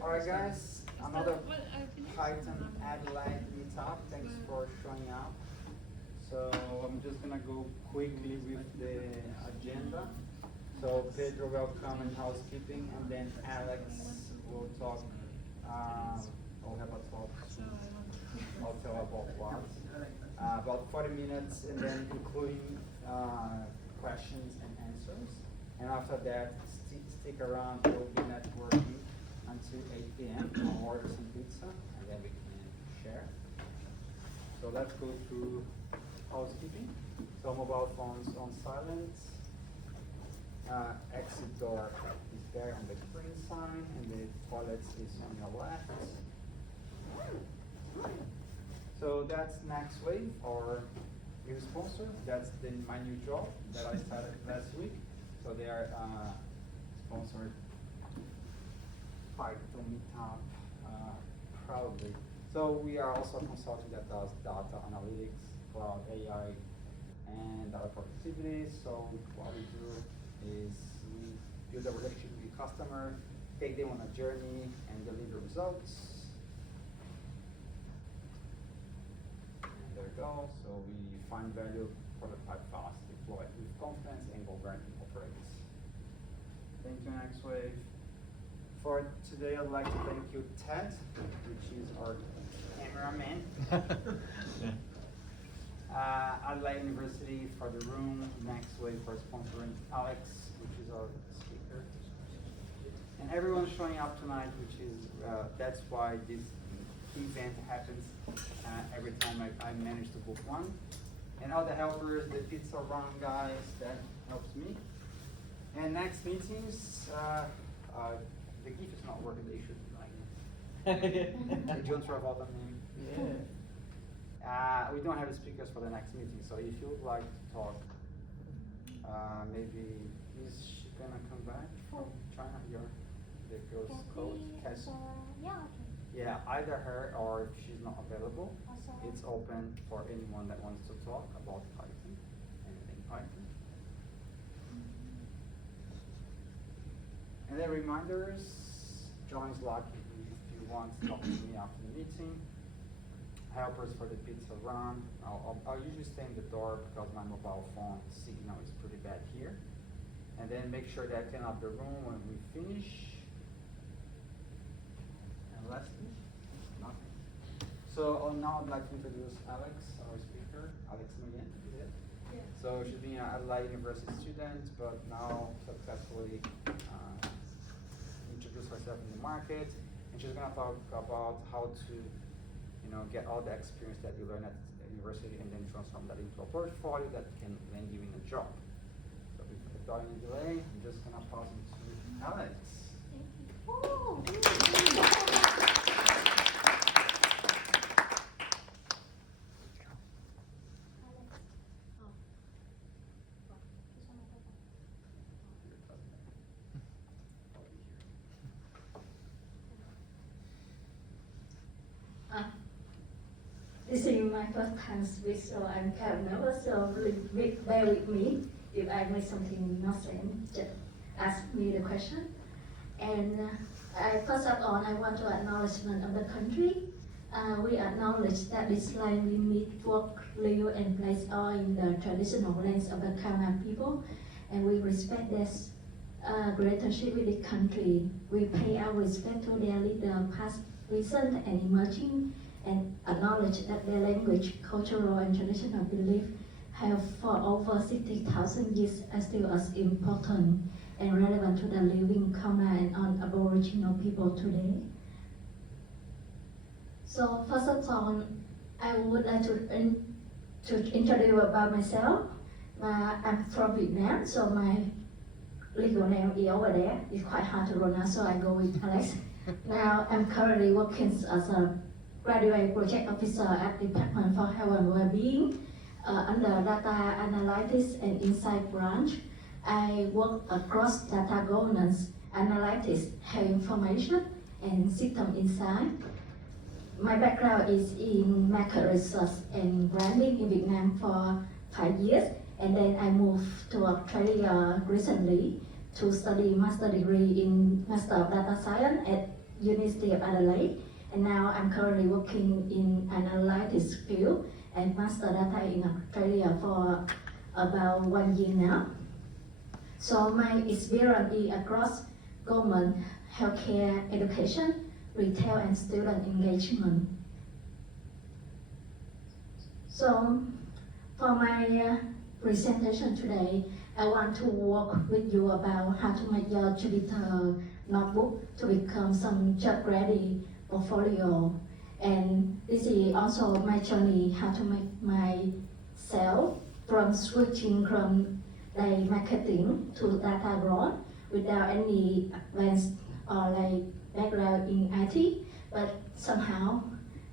Alright guys, another Python Adelaide meetup. Thanks for showing up. So I'm just gonna go quickly with the agenda. So Pedro will come in housekeeping, and then Alex will talk. I'll have a talk. I'll tell about what. About 40 minutes, and then including questions and answers. And after that, stick around. We'll be networking until 8 p.m. I'll order some pizza, and then we can share. So let's go through housekeeping. So mobile phones on silent. Exit door is there on the green sign, and the toilet is on your left. So that's Next Wave, our new sponsor. That's my new job that I started last week. So they are sponsored Python meetup proudly. So we are also a consultant that does data analytics, cloud AI, and data productivity. So what we do is we build a relationship with the customer, take them on a journey, and deliver results. And there we go. So we find value, prototype fast, deploy with confidence, and govern and operate. Thank you, Next Wave. For today, I'd like to thank you, Ted, which is our cameraman. Adelaide University for the room, Next Wave for sponsoring, Alex, which is our speaker, and everyone showing up tonight, which is that's why this event happens every time I manage to book one. And all the helpers, the pizza run guys, that helps me. And next meetings, the GIF is not working, they should like it. John Travolta name. Yeah. We don't have speakers for the next meeting, so if you would like to talk, maybe is she gonna come back from China? The girl's code? Yeah, either her or if she's not available, it's open for anyone that wants to talk about Python, anything Python. And then reminders, John is lucky if you want to talk to me after the meeting. Helpers for the pizza run. I'll usually stay in the door because my mobile phone signal is pretty bad here. And then make sure that I clean up the room when we finish. And lastly, nothing. So now I'd like to introduce Alex, our speaker, Alex Nguyen. Yeah. So she's been an Adelaide University student, but now successfully introduced herself in the market, and she's going to talk about how to, get all the experience that you learn at the university and then transform that into a portfolio that can then give you a job. So without any delay, I'm just going to pass it to Alex. This is my first time speak, so I'm kind of nervous, so bear with me. If I make something not sense, just ask me the question. And first of all, I want to acknowledgement of the country. We acknowledge that this land we meet, work, live, and place all in the traditional lands of the Khmer people, and we respect this relationship with the country. We pay our respect to their leader, past, recent, and emerging, and acknowledge that their language, cultural, and traditional belief have for over 60,000 years are still as important and relevant to the living Khmer and non-Aboriginal people today. So first of all, I would like to introduce about myself. I'm from Vietnam, so my legal name is over there. It's quite hard to pronounce, so I go with Alex. Now I'm currently working as a graduate project officer at Department for Health and Wellbeing under Data Analytics and Insight branch. I work across data governance, analytics, health information, and system insight. My background is in market research and branding in Vietnam for 5 years, and then I moved to Australia recently to study master degree in Master of Data Science at University of Adelaide, and now I'm currently working in an analytics field and master data in Australia for about 1 year now. So my experience is across government, healthcare, education, retail, and student engagement. So for my presentation today, I want to walk with you about how to make your Jupyter notebook to become some job-ready portfolio. And this is also my journey, how to make myself from switching from like marketing to data role without any advanced or like background in IT, but somehow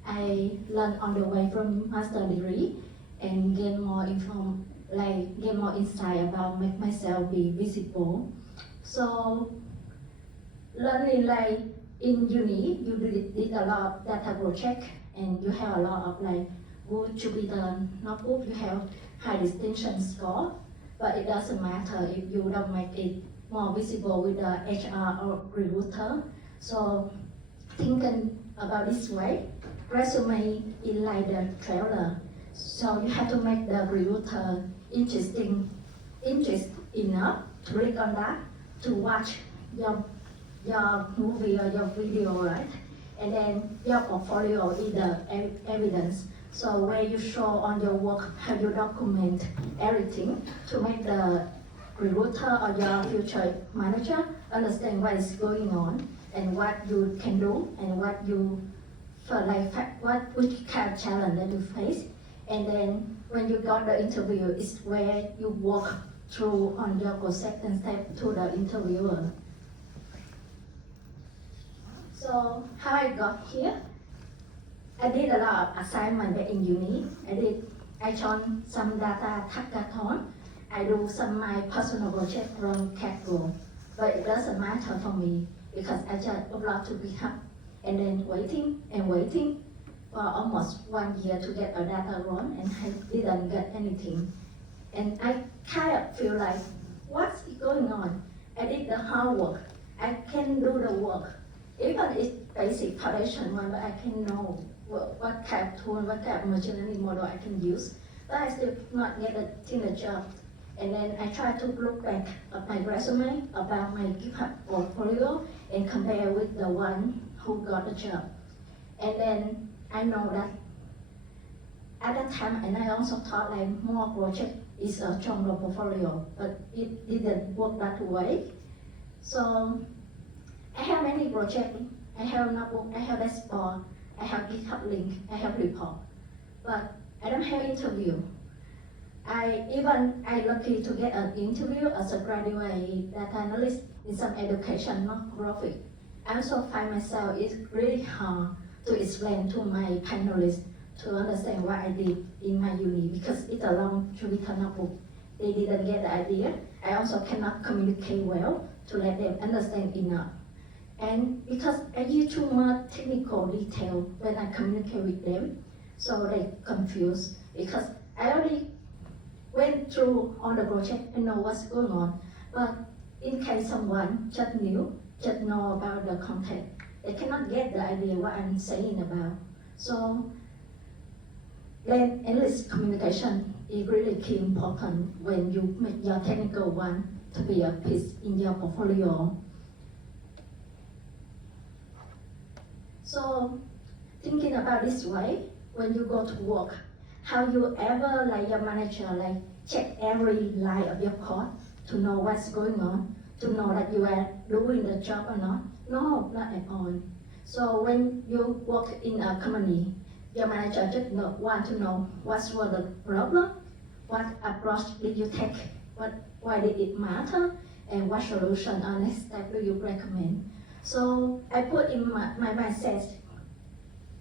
I learned on the way from master degree and gain more insight about make myself be visible. So learning like in uni, you did a lot of data project and you have a lot of like good Jupyter notebook, you have high distinction score, but it doesn't matter if you don't make it more visible with the HR or recruiter. So thinking about this way, resume is like the trailer. So you have to make the recruiter interest enough to click on that, to watch your movie or your video, right? And then your portfolio is the evidence. So where you show on your work, how you document everything to make the recruiter or your future manager understand what is going on and what you can do and what you feel like, which kind of challenge that you face. And then when you got the interview, it's where you walk through on your process and step to the interviewer. So how I got here? I did a lot of assignment back in uni. I joined some data hackathon. I do some my personal project from Catro, but it doesn't matter for me because I just upload to GitHub and then waiting for almost 1 year to get a data run, and I didn't get anything. And I kind of feel like, what's going on? I did the hard work. I can do the work. Even it's basic foundation one, but I can know what kind of tool, what kind of machine learning model I can use. But I still not get the job. And then I try to look back at my resume about my GitHub portfolio and compare with the one who got the job. And then I know that at that time, and I also thought like more project is a stronger portfolio, but it didn't work that way. So I have many projects. I have notebook, I have dashboard, I have GitHub link, I have report, but I don't have interview. I lucky to get an interview as a graduate data analyst in some education, not profit. I also find myself it's really hard to explain to my panelists to understand what I did in my uni because it's a long Jupyter notebook. They didn't get the idea. I also cannot communicate well to let them understand enough. And because I use too much technical detail when I communicate with them, so they confused because I already went through all the project and know what's going on. But in case someone just know about the content, they cannot get the idea what I'm saying about. So then endless communication is really key important when you make your technical one to be a piece in your portfolio. So thinking about this way, when you go to work, how you ever like your manager like check every line of your code to know what's going on, to know that you are doing the job or not? No, not at all. So when you work in a company, your manager just want to know what was the problem, what approach did you take, why did it matter, and what solution or next step do you recommend. So I put in my mindset,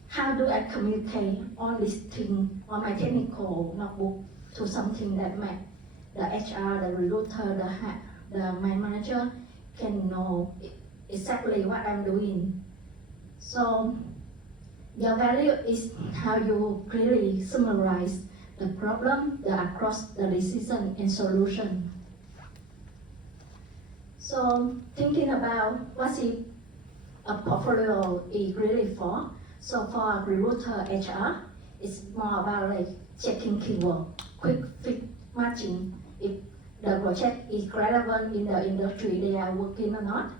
how do I communicate all these things on my technical notebook to something that the HR, the recruiter, my manager can know exactly what I'm doing. So your value is how you clearly summarize the problem, across the decision and solution. So thinking about a portfolio is really for. So for recruiter HR, it's more about like checking keyword, quick fit matching if the project is relevant in the industry they are working or not.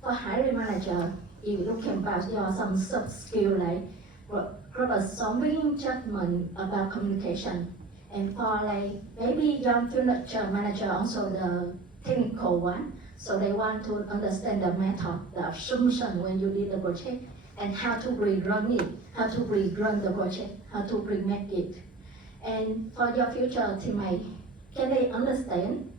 For hiring manager, if looking about your some soft skill like problem solving, judgment about communication. And for like maybe young future manager also the technical one. So they want to understand the method, the assumption when you did the project, and how to rerun it, how to rerun the project, how to remake it. And for your future teammate, can they understand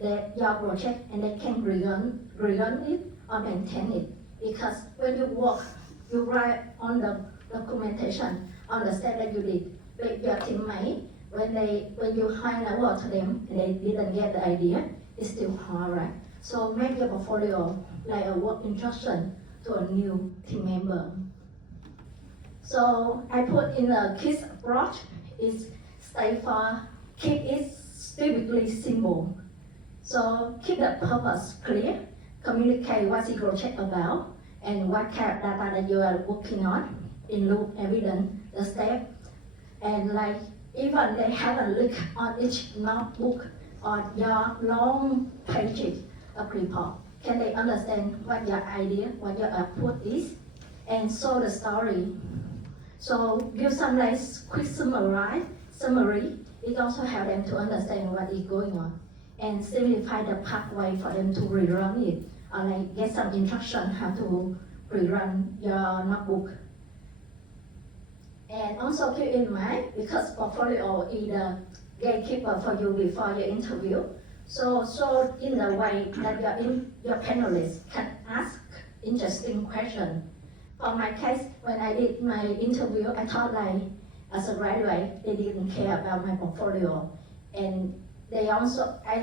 that your project and they can rerun it or maintain it? Because when you work, you write on the documentation, understand that you did. But your teammate, when you hand over to them and they didn't get the idea, it's still hard, right? So make your portfolio like a work instruction to a new team member. So I put in a KISS approach. It's stay for keep it typically simple. So keep the purpose clear, communicate what the project about and what kind of data that you are working on, include evidence, the step, and like even they have a link on each notebook or your long pages of report. Can they understand what your idea, what your output is, and show the story. So give some like quick summary. It also help them to understand what is going on, and simplify the pathway for them to rerun it, or like get some instruction how to rerun your notebook. And also keep in mind, because portfolio is the gatekeeper for you before your interview. So in the way that your panelists can ask interesting questions. For my case, when I did my interview, I thought like, as a graduate, they didn't care about my portfolio. And I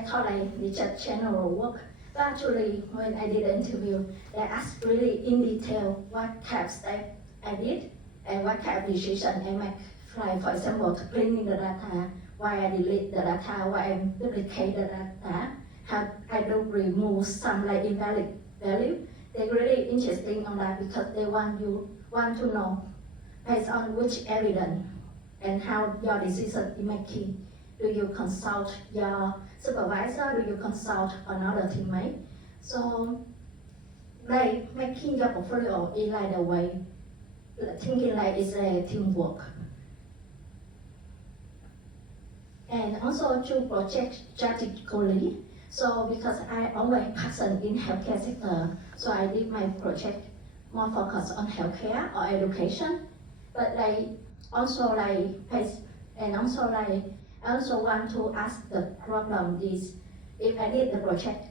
thought they just general work. But actually, when I did the interview, they asked really in detail what kind of step I did and what kind of decision I make. Like for example, to cleaning the data, why I delete the data, why I duplicate the data, how I do remove some like invalid value. They're really interesting on that because they want to know based on which evidence and how your decision is making. Do you consult your supervisor? Do you consult another teammate? So like making your portfolio is like the way, thinking like it's a teamwork. And also to project strategically. So because I always passion in healthcare sector, so I did my project more focused on healthcare or education. But I also want to ask the problem is, if I did the project,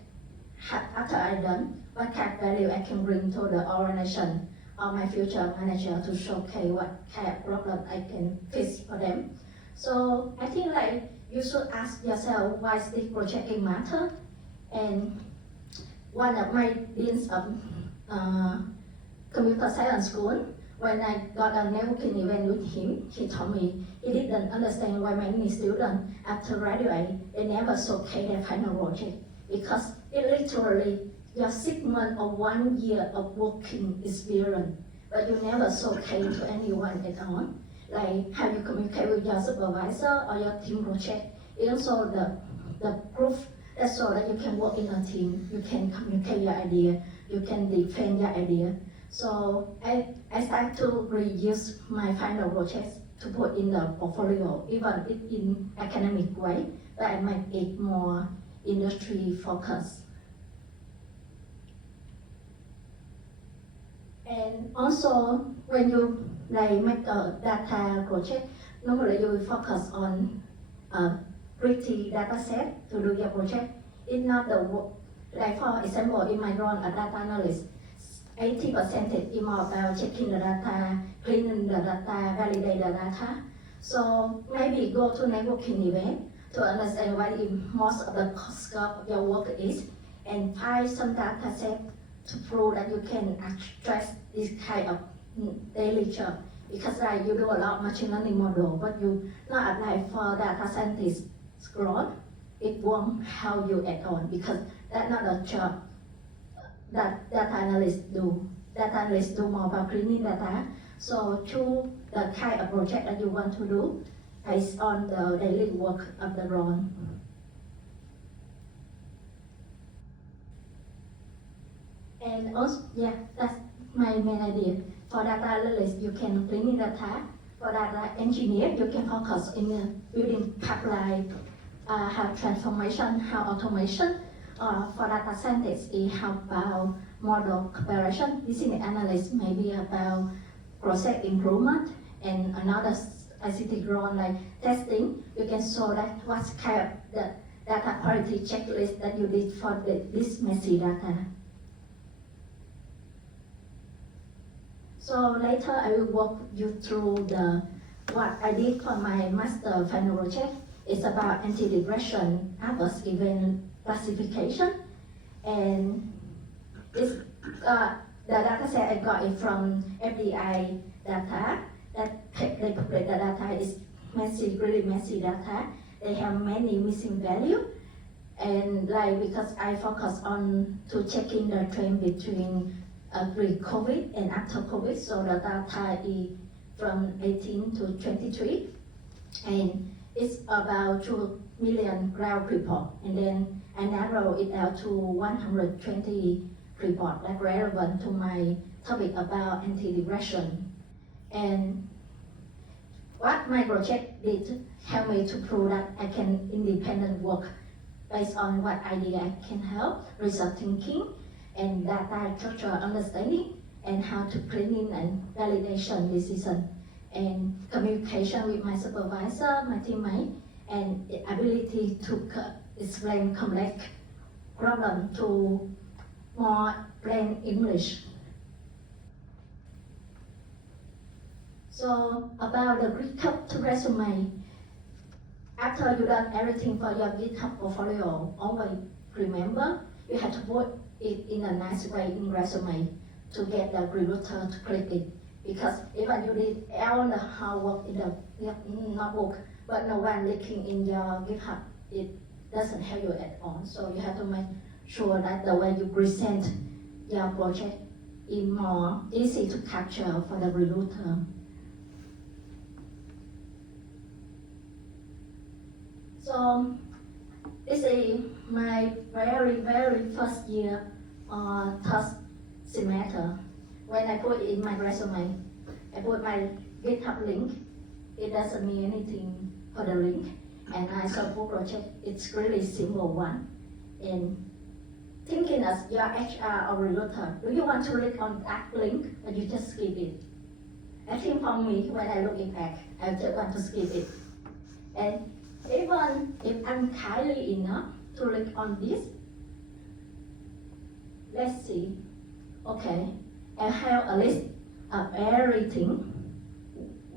after I done, what kind of value I can bring to the organization or my future manager to showcase what kind of problem I can fix for them. So I think like you should ask yourself why this project matter. And one of my deans of computer science school, when I got a networking event with him, he told me he didn't understand why many students after graduate, they never showcase their final project, because it literally your 6 months or 1 year of working experience, but you never showcase to anyone at all. Like how you communicate with your supervisor or your team project, is also the proof that so that you can work in a team, you can communicate your idea, you can defend your idea. So I start to reuse my final projects to put in the portfolio, even in academic way, but I make it more industry focused. And also, when you like make a data project, normally you will focus on pretty data set to do your project. It's not the work. Like for example, in my role as data analyst, 80% is more about checking the data, cleaning the data, validate the data. So maybe go to networking event to understand what most of the scope of your work is, and find some data set to prove that you can address this kind of daily job. Because like you do a lot of machine learning model, but you not apply for data scientist growth, it won't help you at all, because that's not a job that data analysts do. data analysts do more about cleaning data. So choose the kind of project that you want to do based on the daily work of the role. And also, yeah, that's my main idea. For data analyst, you can clean data. For data engineer, you can focus in building pipeline, how transformation, how automation. For data scientists, it how about model preparation. Business analyst maybe about process improvement, and another ICT role like testing. You can show that what kind of the data quality checklist that you did for this messy data. So later I will walk you through what I did for my master final project. It's about anti-regression adverse event classification, and it's the data set I got it from FDI data. That they publish the data is messy, really messy data. They have many missing value, and like because I focus on to checking the trend between pre-COVID and after COVID, so the data is from 18 to 23, and it's about 2 million ground report, and then I narrow it out to 120 report like relevant to my topic about anti-regression. And what my project did help me to prove that I can independent work based on what idea I can help, research thinking, and data structure understanding, and how to cleaning and validation decision, and communication with my supervisor, my teammate, and the ability to explain complex problem to more plain English. So about the GitHub to resume, after you done everything for your GitHub portfolio, always remember you have to put it in a nice way in resume to get the recruiter to click it. Because even you did all the hard work in the notebook, but no one looking in your GitHub, it doesn't help you at all. So you have to make sure that the way you present your project is more easy to capture for the recruiter. So this is my very first year first semester. When I put in my resume, I put my GitHub link. It doesn't mean anything for the link. And I saw book project, it's really simple one. And thinking as your HR or recruiter, do you want to click on that link or you just skip it? I think for me, when I look it back, I just want to skip it. And even if I'm kindly enough to click on this, let's see. Okay, I have a list of everything.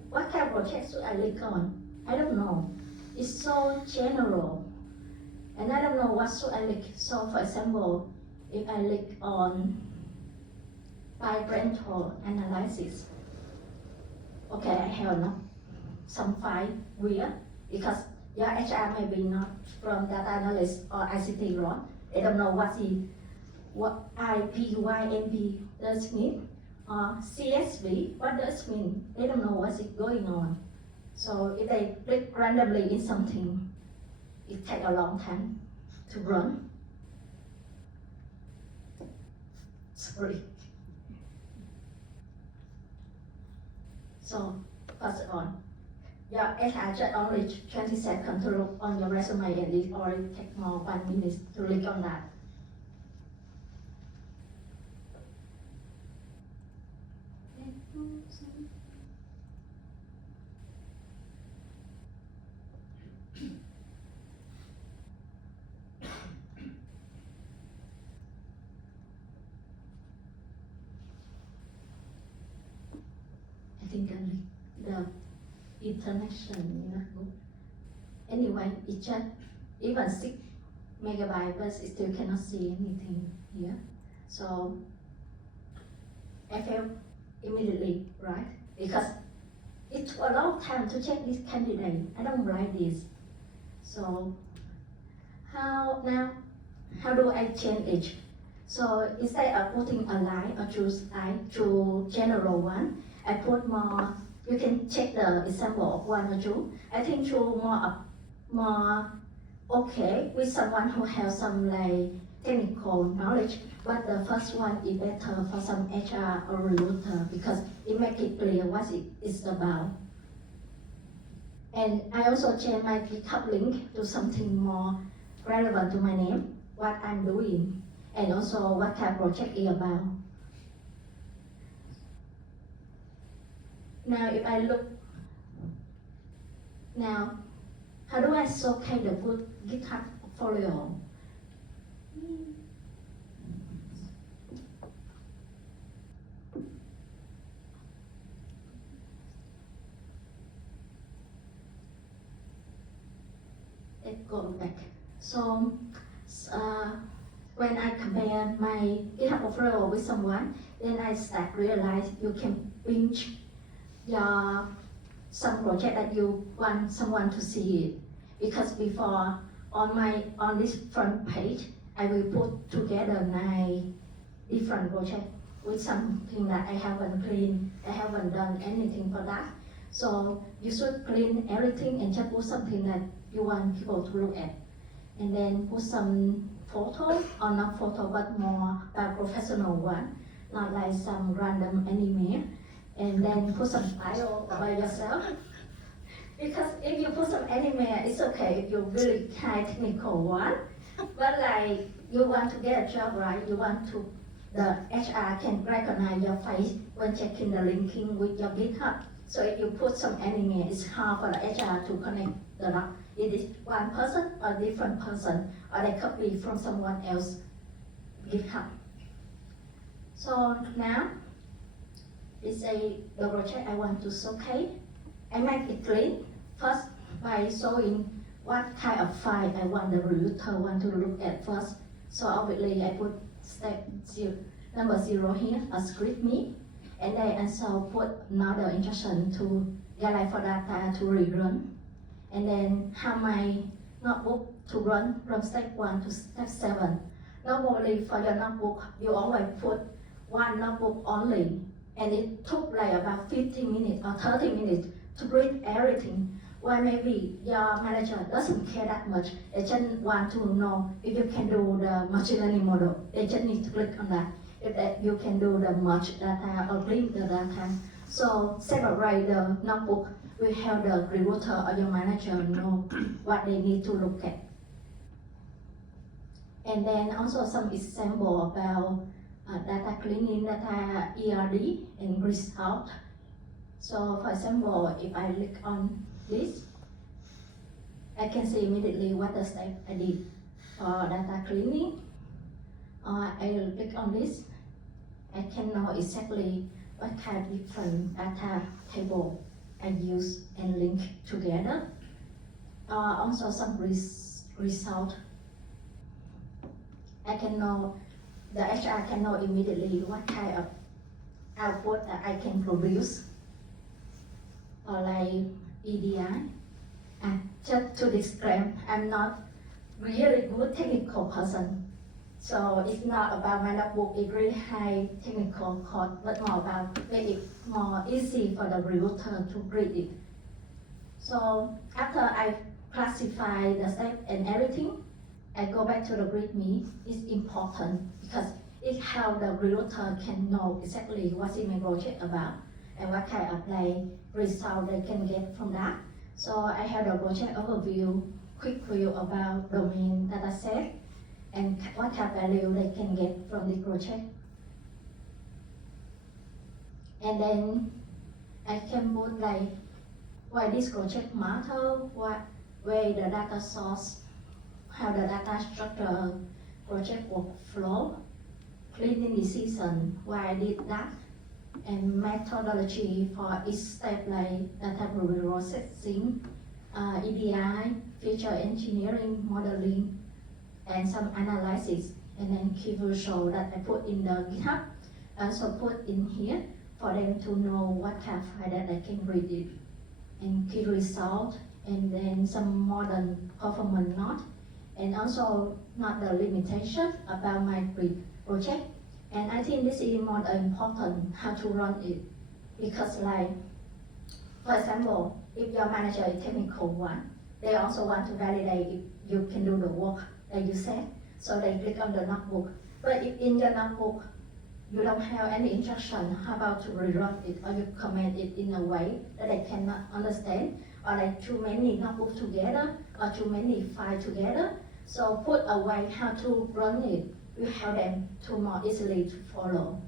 What kind of project should I click on? I don't know. It's so general. And I don't know what should I click. So for example, if I click on parental analysis, okay, I have some file weird because your HR may be not from data analyst or ICT role. They don't know what IPYNP does mean, or CSV, what does mean? They don't know what's going on. So if they click randomly in something, it takes a long time to run. Sorry. So, first on, your HR just only 20 seconds to look on your resume, and it already takes more 1 minute to click on that. I think the interconnection is not good. Anyway, it just even 6 megabytes, but it still cannot see anything here. So I felt immediately, right? Because it took a long time to check this candidate. I don't like this. So how do I change it? So instead of putting a line or choose line to general one, I put more. You can check the example of one or two. I think two more okay with someone who has some like technical knowledge. But the first one is better for some HR or recruiter because it makes it clear what it is about. And I also change my GitHub link to something more relevant to my name, what I'm doing, and also what kind of project is about. Now, if I look, now, how do I showcase the good GitHub portfolio? Let's go back. So, when I compare my GitHub portfolio with someone, then I start realize you can pinch your some project that you want someone to see it. Because before on this front page, I will put together 9 different projects with something that I haven't cleaned, I haven't done anything for that. So you should clean everything and just put something that you want people to look at. And then put some photo, or not photo, but more professional one, not like some random anime. And then put some bio about yourself. Because if you put some anime, it's okay if you're really high technical one. But like you want to get a job, right? You want to, the HR can recognize your face when checking the linking with your GitHub. So if you put some anime, it's hard for the HR to connect the dot. It is one person or different person, or they copy from someone else GitHub. So now, it's the project I want to showcase. I make it clean first by showing what kind of file I want the recruiter want to look at first. So obviously I put step number 0 here, a script me, and I also put another instruction to gather for data to rerun. And then how my notebook to run from step 1 to step 7. Normally for your notebook, you always put one notebook only. And it took like about 15 minutes or 30 minutes to read everything. Why maybe your manager doesn't care that much. They just want to know if you can do the machine learning model. They just need to click on that. If you can do the merge data or clean the data. So separate the notebook will help the recruiter or your manager know what they need to look at. And then also some example about data cleaning, data ERD, and result. So for example, if I click on this, I can see immediately what the step I did for data cleaning. I will click on this, I can know exactly what kind of different data table I use and link together. Also some result. I can know, the HR can know immediately what kind of output that I can produce. Or like EDI. Just to describe, I'm not really good technical person. So it's not about my notebook, it's really high technical code, but more about make it more easy for the recruiter to read it. So after I classify the step and everything, I go back to the README. It's important because it's how the recruiter can know exactly what's in my project about and what kind of like result they can get from that. So I have the project overview, quick view about domain dataset and what kind of value they can get from the project. And then I can put like why this project matter, where the data source, how the data structure, project workflow, cleaning decision, why I did that, and methodology for each step like data processing, EDI, feature engineering, modeling, and some analysis, and then key visual that I put in the GitHub, also put in here for them to know what kind of file that I can read it, and key result, and then some modern performance note, and also not the limitation about my project. And I think this is more important how to run it, because like, for example, if your manager is technical one, they also want to validate if you can do the work that you said. So they click on the notebook. But if in your notebook, you don't have any instruction how about to rerun it, or you comment it in a way that they cannot understand, or like too many notebooks together, or too many files together. So put a way how to run it will help them to more easily to follow.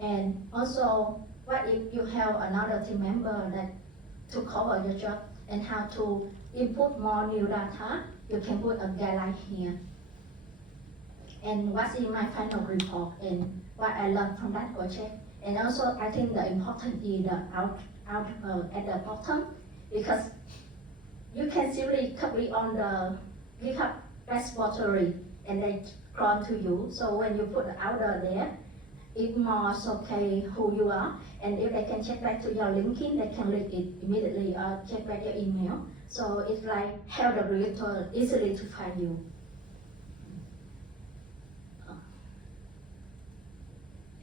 And also, what if you have another team member that to cover your job and how to input more new data, you can put a guideline here. And what's in my final report and what I learned from that project. And also, I think the important is the out at the bottom, because you can simply copy on the GitHub repository and they clone to you. So when you put the outer there, it marks okay who you are, and if they can check back to your LinkedIn, they can link it immediately or check back your email. So it's like help the recruiter easily to find you.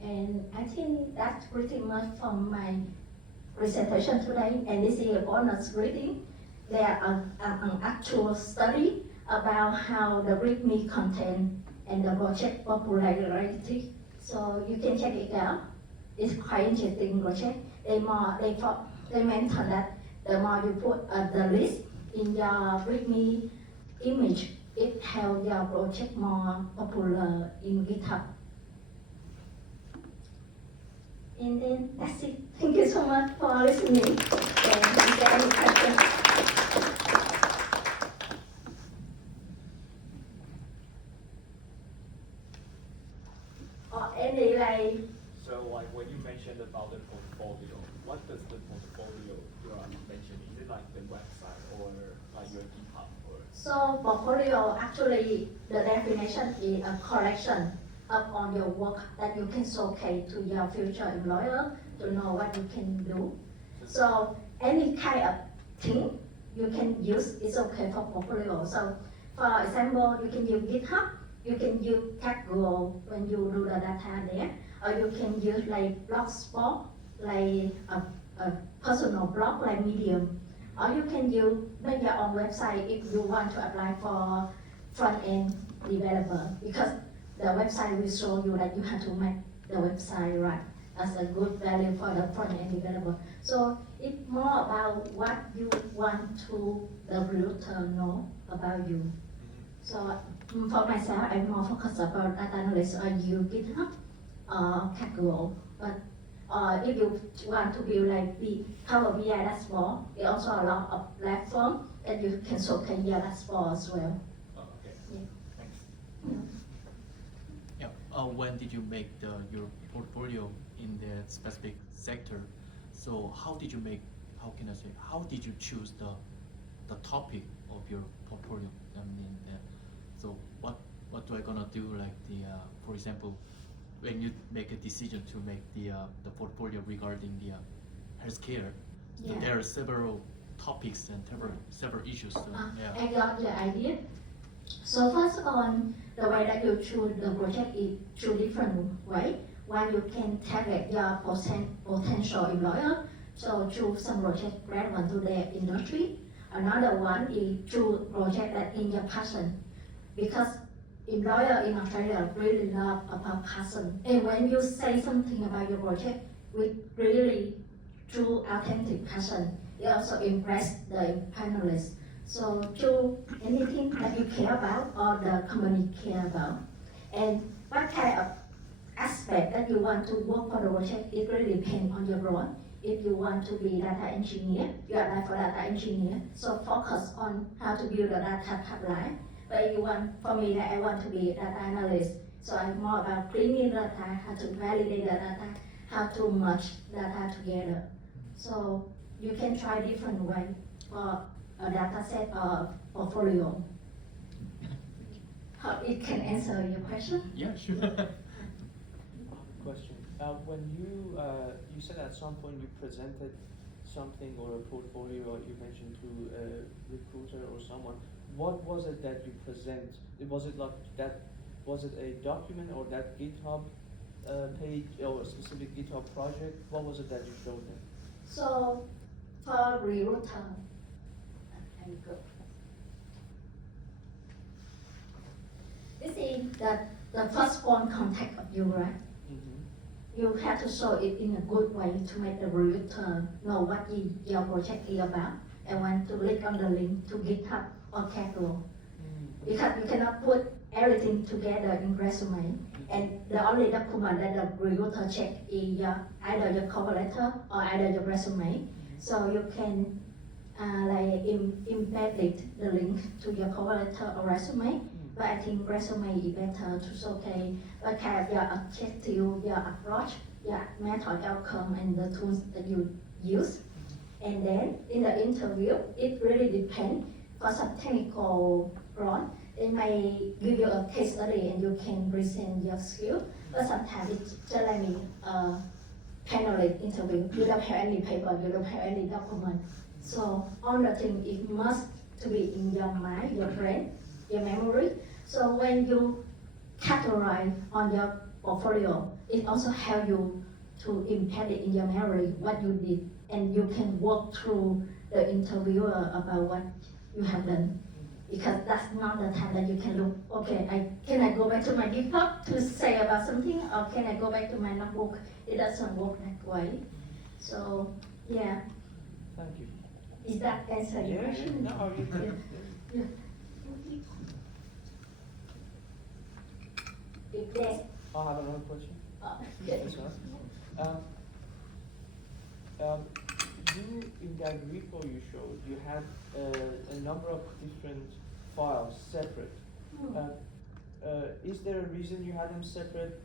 And I think that's pretty much from my presentation today. And this is a bonus reading. There are an actual study about how the README content and the project popularity. So you can check it out. It's quite interesting project. They mention that the more you put the list in your README image, it helps your project more popular in GitHub. And then that's it. Thank you so much for listening. And is there any questions? Or any like. So like when you mentioned about the portfolio, what does the portfolio you are mentioning? Is it like the website or like your GitHub or? So portfolio actually the definition is a collection of on your work that you can showcase to your future employer to know what you can do. So any kind of thing you can use is okay for portfolio. So for example, you can use GitHub, you can use Google when you do the data there, or you can use like Blogspot, like a personal blog like Medium, or you can use make your own website if you want to apply for front-end developer, because the website will show you that you have to make the website right as a good value for the front-end developer. So it's more about what you want to the recruiter know about you. So for myself, I'm more focused about data analyst or use GitHub or Google. But if you want to build like the Power BI dashboard, there also a lot of platforms that you can showcase your dashboard as well. Oh, okay. Yeah. Thanks. Yeah. When did you make your portfolio in the specific sector? So how did you choose the topic of your portfolio? I mean, so what do I gonna do like for example, when you make a decision to make the portfolio regarding the healthcare, so Yeah. there are several topics and several issues. So, yeah. I got the idea. So first on, the way that you choose the project is two different ways. One, you can target your potential employer, so choose some project relevant to their industry. Another one is choose project that in your passion, because employer in Australia really love about passion. And when you say something about your project with really true authentic passion, it also impress the panelists. So choose anything that you care about or the company care about. And what kind of aspect that you want to work for the project, it really depends on your role. If you want to be data engineer, you apply for data engineer. So focus on how to build a data pipeline. But if you want, for me, I want to be a data analyst. So I'm more about cleaning data, how to validate the data, how to merge data together. So you can try different way for a data set or portfolio. How it can answer your question? Yeah, sure. Question. When you said at some point you presented something or a portfolio, or you mentioned to a recruiter or someone, what was it that you present? Was it like that Was it a document or that GitHub page or a specific GitHub project? What was it that you showed them? So for router, I will go. This is the first phone contact of you, right? You have to show it in a good way to make the recruiter know what your project is about and want to click on the link to GitHub or Kaggle. Because you cannot put everything together in resume, and the only document that the recruiter check is either your cover letter or either your resume. So you can embed it, the link to your cover letter or resume. But I think resume is better to showcase what kind of your objective, your approach, your method outcome, and the tools that you use. And then in the interview, it really depends. For some technical role, they may give you a case study and you can present your skill. But sometimes it's just like a panelist interview. You don't have any paper, you don't have any document. So all the things, it must to be in your mind, your brain, your memory. So when you categorize on your portfolio, it also helps you to embed it in your memory, what you did, and you can walk through the interviewer about what you have done. Because that's not the time that you can look, okay, can I go back to my GitHub to say about something, or can I go back to my notebook? It doesn't work that way. So, yeah. Thank you. Is that answer your question? No, you did. Yeah. Yes. I have another question. This one. You, in that repo you showed, you had a number of different files separate. Is there a reason you had them separate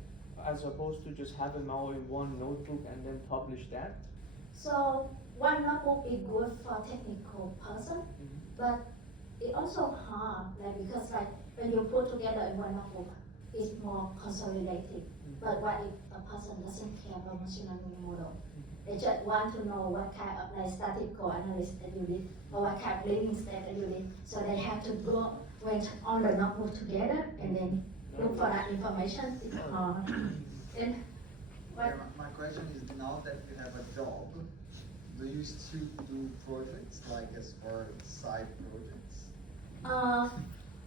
as opposed to just have them all in one notebook and then publish that? So one notebook is good for technical person, but it also hard, because when you put together in one notebook, it's more consolidated. But what if a person doesn't care about machine learning model? They just want to know what kind of statistical analysis that you did, or what kind of leading step that you did. So they have to go on the notebook together and then look for that information. And My question is, now that you have a job, do you still do projects, like as far as side projects?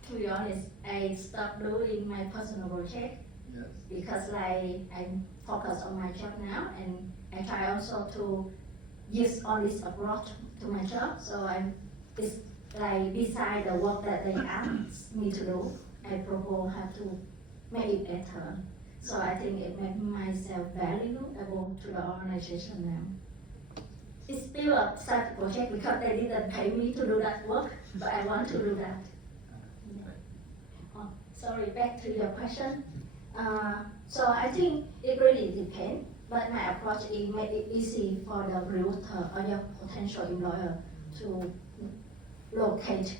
To be honest, I stopped doing my personal project. Yes. Because I'm focused on my job now, and I try also to use all this approach to my job. So it's beside the work that they ask me to do, I propose how to make it better. So I think it makes myself valuable to the organization now. It's still a side project because they didn't pay me to do that work, but I want to do that. Sorry, back to your question. So I think it really depends, but my approach is make it easy for the recruiter or your potential employer to locate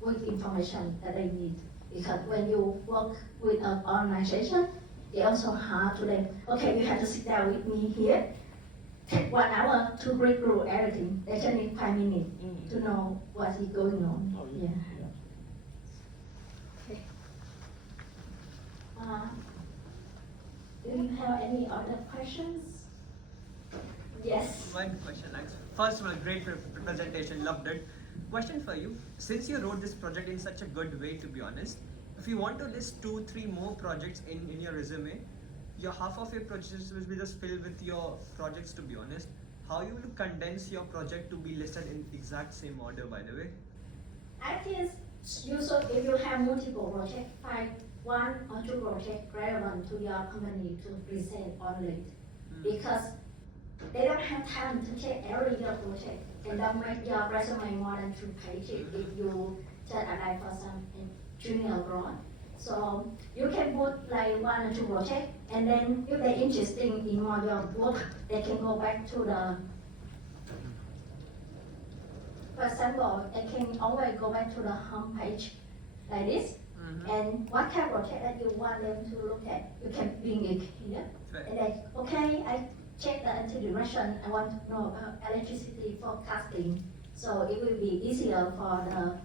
which information that they need. Because when you work with an organization, it's also hard to them, okay, you have to sit down with me here, take 1 hour to read through everything. They just need 5 minutes to know what is going on. Oh, yeah. Okay. Do you have any other questions? Yes. One question, first one, great presentation, loved it. Question for you, since you wrote this project in such a good way, to be honest, if you want to list 2-3 more projects in your resume, your half of your projects will be just filled with your projects, to be honest. How you will condense your project to be listed in exact same order, by the way? I think usually if you have multiple projects, find 1 or 2 projects relevant to your company to present on it. Because they don't have time to check every your project and don't make your resume more than 2 pages if you just apply for some junior role. So you can put 1 or 2 projects, and then if they're interested in more your work, they can go back to the, for example, they can always go back to the home page like this. And what kind of project that you want them to look at, you can bring it here. Right. And then, okay, I check the integration, I want to know about electricity forecasting. So it will be easier for the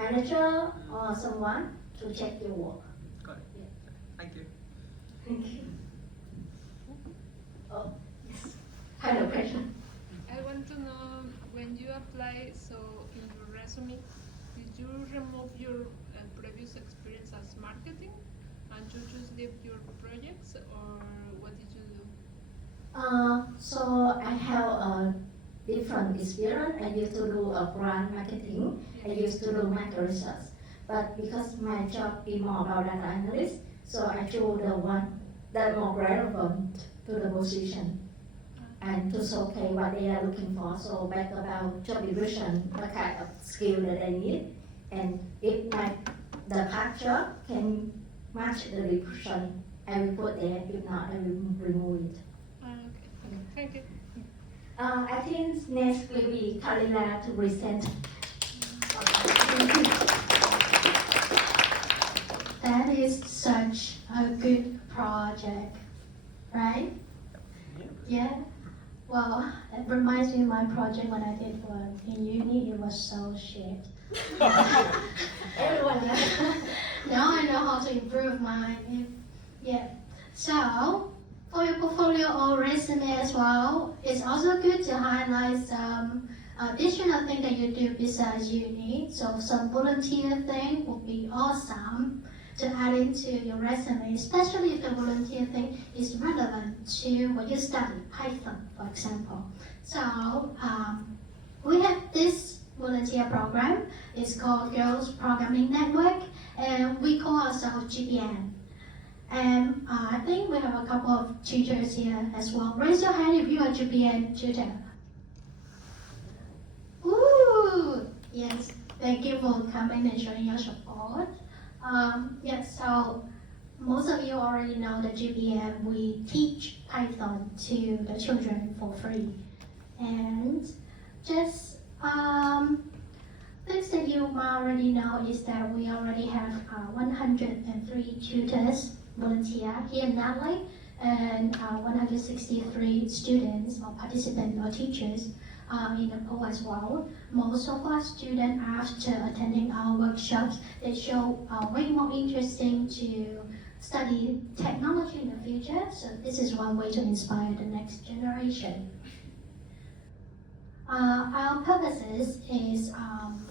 manager or someone to check your work. Thank you. Oh, yes. Final question. I want to know when you apply, so in your resume, did you remove your previous experience as marketing and you just leave your projects, or what did you do? So I have a different experience. I used to do a brand marketing. I used to do market research. But because my job is more about data analyst, so I chose the one that more relevant to the position and to showcase what they are looking for. So back about job description, what kind of skill that they need, and if the past job can match the description, I will put there. If not, I will remove it. Okay, thank you. I think next will be Karina to present. That is such a good project, right? Yeah. Well, it reminds me of my project when I did work in uni. It was so shit. Everyone does. Now I know how to improve mine. Yeah. So, for your portfolio or resume as well, it's also good to highlight some additional thing that you do besides uni. So some volunteer thing would be awesome to add into your resume, especially if the volunteer thing is relevant to what you study, Python, for example. So we have this volunteer program. It's called Girls Programming Network, and we call ourselves GPN. And I think we have a couple of tutors here as well. Raise your hand if you are GPN tutor. Ooh, yes, thank you for coming and showing your support. Yes, so most of you already know that GPN, we teach Python to the children for free. And just things that you already know is that we already have 103 tutors volunteer here in Adelaide, and 163 students or participants or teachers in the pool as well. Most of our students, after attending our workshops, they show way more interesting to study technology in the future. So this is one way to inspire the next generation. Our purposes is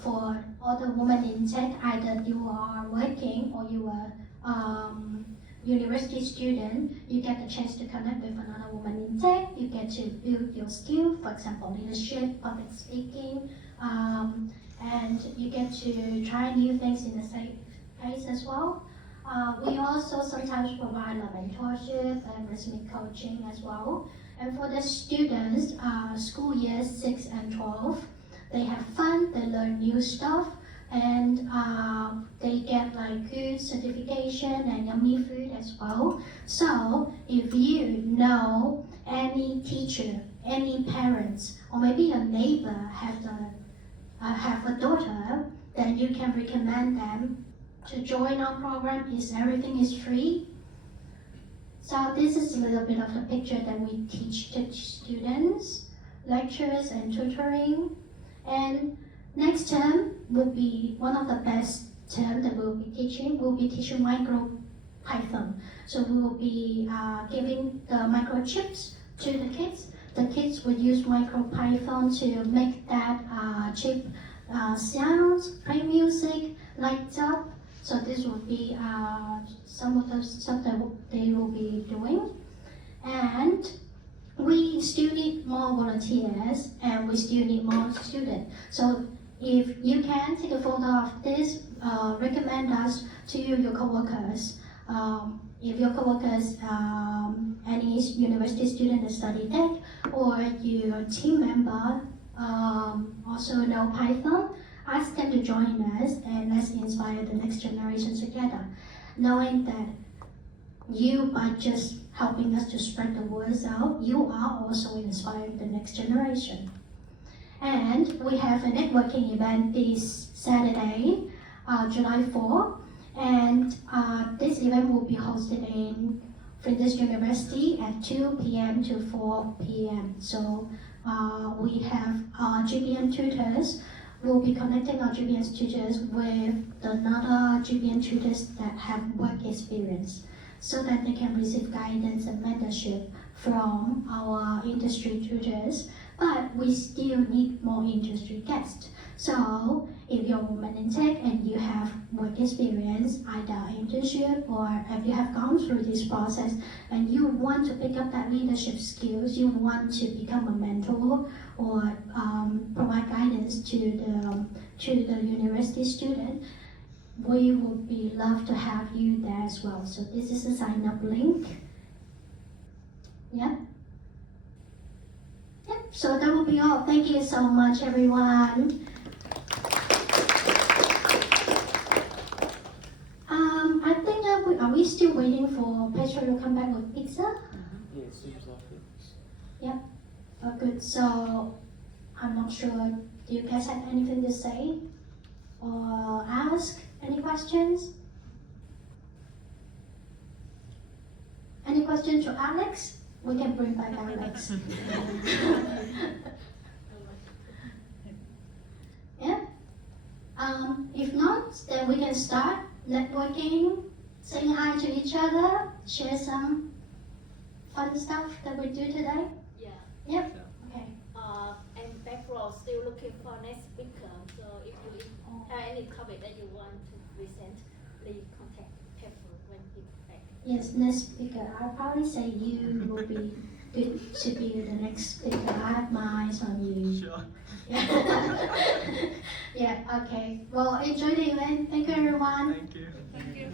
for all the women in tech, either you are working or you are university student, you get the chance to connect with another woman in tech, you get to build your skill, for example, leadership, public speaking, and you get to try new things in a safe place as well. We also sometimes provide mentorship and resume coaching as well. And for the students, school years 6 and 12, they have fun, they learn new stuff, and they get good certification and yummy food as well. So if you know any teacher, any parents, or maybe your neighbor have a daughter, then you can recommend them to join our program. Everything is free. So this is a little bit of the picture that we teach the students, lectures and tutoring. And next term will be one of the best term that we'll be teaching. We'll be teaching micro Python. So we will be giving the microchips to the kids. The kids will use micro Python to make that chip sounds, play music, light up. So this will be some of the stuff that they will be doing. And we still need more volunteers and we still need more students. So if you can take a photo of this, recommend us to your coworkers. If your coworkers, any university student that study tech, or your team member also know Python, ask them to join us and let's inspire the next generation together. Knowing that you, by just helping us to spread the words out, you are also inspiring the next generation. And we have a networking event this Saturday, July 4, and this event will be hosted in Flinders University at 2 p.m. to 4 p.m. So we have our GPN tutors. We'll be connecting our GPN tutors with another GPN tutors that have work experience. so that they can receive guidance and mentorship from our industry tutors. But we still need more industry guests. So if you're a woman in tech and you have work experience, either internship or if you have gone through this process and you want to pick up that leadership skills, you want to become a mentor or provide guidance to the university student, we would be love to have you there as well. So this is a sign up link. Yeah. Yep. So that will be all. Thank you so much, everyone. I think are we still waiting for Petra to come back with pizza? Yeah, it seems like it. Yep. Oh, good. So I'm not sure. Do you guys have anything to say or ask? Any questions? Any questions to Alex? We can bring back Alex. Yeah. If not, then we can start networking, saying hi to each other, share some fun stuff that we do today. Yeah. Yep. Okay. And background still looking for next speaker. So if you have any topic that you want to present, please contact Pepper when he's back. Yes, next speaker. I'll probably say you will be good to be the next speaker. I have my eyes on you. Sure. Yeah, okay. Well, enjoy the event. Thank you, everyone. Thank you. Thank you.